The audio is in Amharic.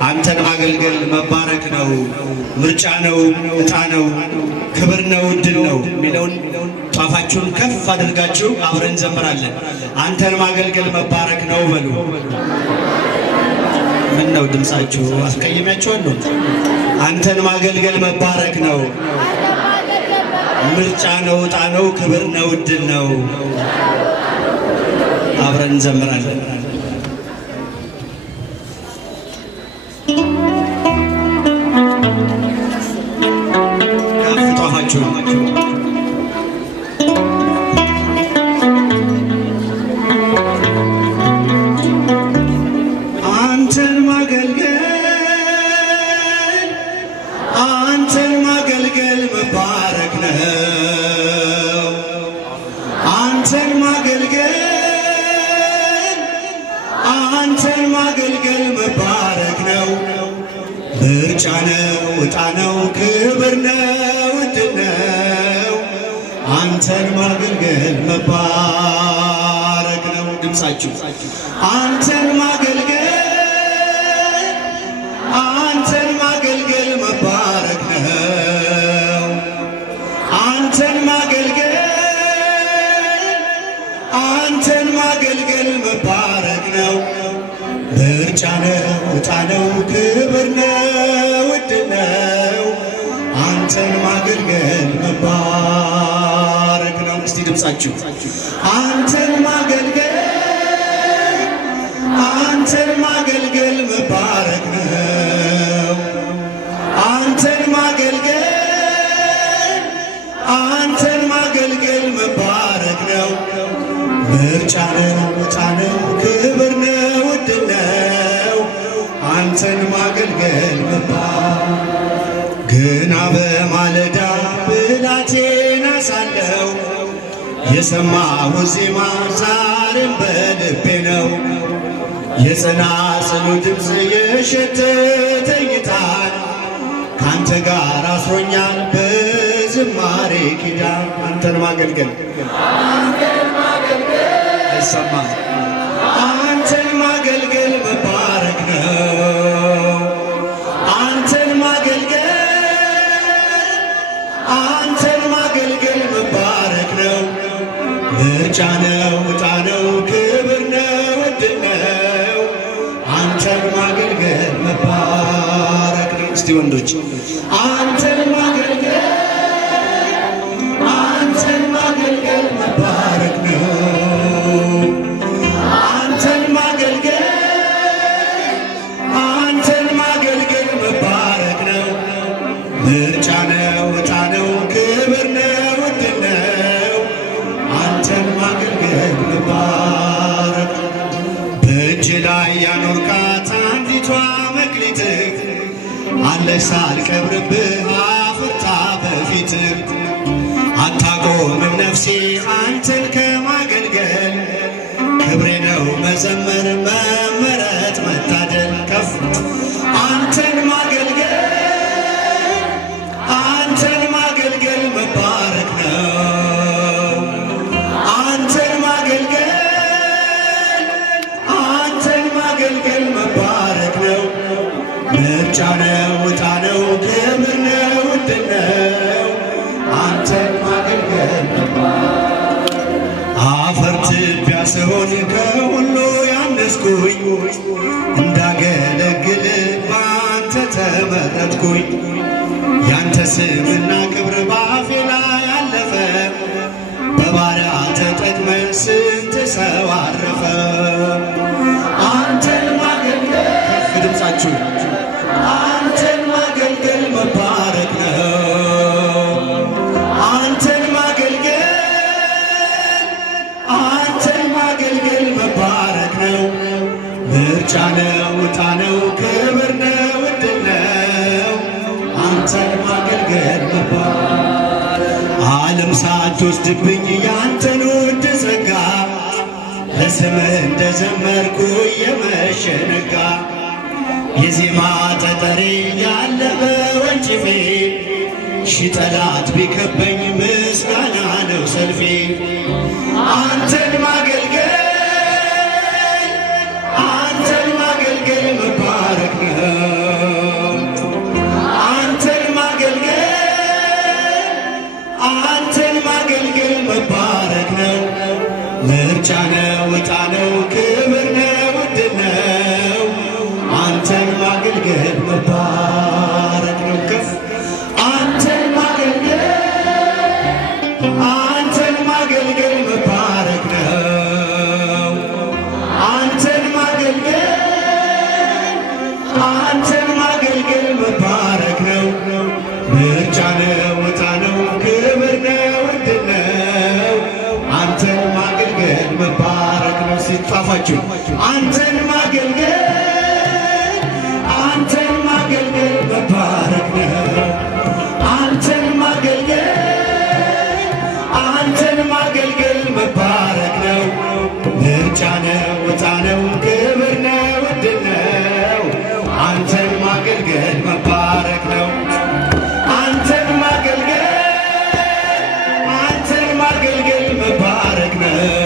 አንተን ማገልገል መባረክ ነው፣ ምርጫ ነው፣ ዕጣ ነው፣ ክብር ነው፣ ዕድል ነው የሚለውን ጧፋችሁን ከፍ አድርጋችሁ አብረን እንዘምራለን። አንተን ማገልገል መባረክ ነው በሉ። ምን ነው ድምጻችሁ አስቀይሜያችኋለሁ? አንተን ማገልገል መባረክ ነው፣ ምርጫ ነው፣ ዕጣ ነው፣ ክብር ነው፣ ዕድል ነው። አብረን እንዘምራለን። አንተን ማገልገል መባረክ ነው። አንተን ማገልገል መባረክ ነው። ምርጫ ነው፣ ዕጣ ነው፣ ክብር ነው፣ ዕድል ነው። አንተን ማገልገል መባረክ ነው። ድምፃችሁ አንተን ማገልገል መባረክ ነው። አንተን ማገልገል መባረክ ነው። ምርጫ ነው፣ ዕጣ ነው፣ ክብር ነው፣ ዕድል ነው። አንተን ማገልገል መባረክ ነው። እስቲ ድምፃችሁ አንተን ማገልገል መባረክ ነው። አንተን ማገልገል መባረክ ነው። ምርጫ ነው፣ ዕጣ ነው፣ ክብር ነው፣ ዕድል ነው። አንተን ማገልገል መባረክ ግና በማለዳ ብላቴና ሳለሁ የሰማሁት ዜማ ዛሬም በልቤ ነው። የጸናጽሉ ድምፅ የሸተተኝ ዕጣን ካንተ ጋር አስሮኛል በዝማሬ ኪዳን። አንተን ማገልገል አይሰማም። አንተን ማገልገል መባረክ ነው። አንተን ማገልገል መባረክ ነው። ምርጫ ነው፣ ዕጣ ነው፣ ክብር ነው፣ ዕድል ነው። አንተን ማገልገል መባረክ ነው። እስቲ ወንዶች አንተን ማገልገል መባረክ ነው። አንተን ማገልገል መባረክ ነው። ምርጫ ነው፣ ዕጣ ነው፣ ክብር ነው፣ ዕድል ነው። አንተን ማገልገል መባረክ በእጅ ላይ ያኖርካት አንዲቷ መክሊትህ አለች ሳልቀብርብህ አፍርታ በፊትህ አታቆምም ነፍሴ አንተን ከማገልገል ክብሬ ነው መዘመር መመረጥ መታደል ከፍ አንተን ማገልገል መባረክ ነው። አንተን ማገልገል መባረክ ነው። ምርጫ ነው፣ ዕጣ ነው፣ ክብር ነው፣ ዕድል ነው። አንተን ማገልገል አፈር ትቢያ ስሆን ከሁሉ ያነስኩኝ እንዳገለግል ባንተ ተመረጥኩኝ። ያንተ ስምና ክብር ባፌ ላይ አለፈ። በባሪያ ተጠቅመ ስንት ሰው አረፈ። አንተን ማገልገል ከፍ ድምፃችሁ አንተን ማገልገል መባረክ ነው። አንተን ማገልገል መባረክ ነው። ምርጫ ነው፣ ዕጣ ነው፣ ክብር ነው፣ ዕድል ነው። አንተን ማገልገል መባረክ ዓለም ሳትወስድብኝ ያንተን ውድ ጸጋ ለስምህ እንደዘመርኩ የመሸነጋ የዜማ ጠጠሬ ያለ በወንጭፌ ሺህ ጠላት ቢከበኝ ምስጋና ነው ሰልፌ። አንተን ማገልገል መባረክ ነው። መባረክ ነው። ከፍ አንተን ማገልገል መባረክ ነው። አንተን ማገልገል መባረክ ነው። ምርጫ ነው፣ ዕጣ ነው፣ ክብር ነው፣ ዕድል ነው። አንተን ማገልገል መባረክ ነው። ሲጣፋችሁ አንተን ማገልገል መባረክ ነው። አንተን ማገልገል መባረክ ነው። ምርጫ ነው፣ ዕጣ ነው፣ ክብር ነው፣ ዕድል ነው። አንተን ማገልገል መባረክ ነው። አንተን ማገልገል መባረክ ነው።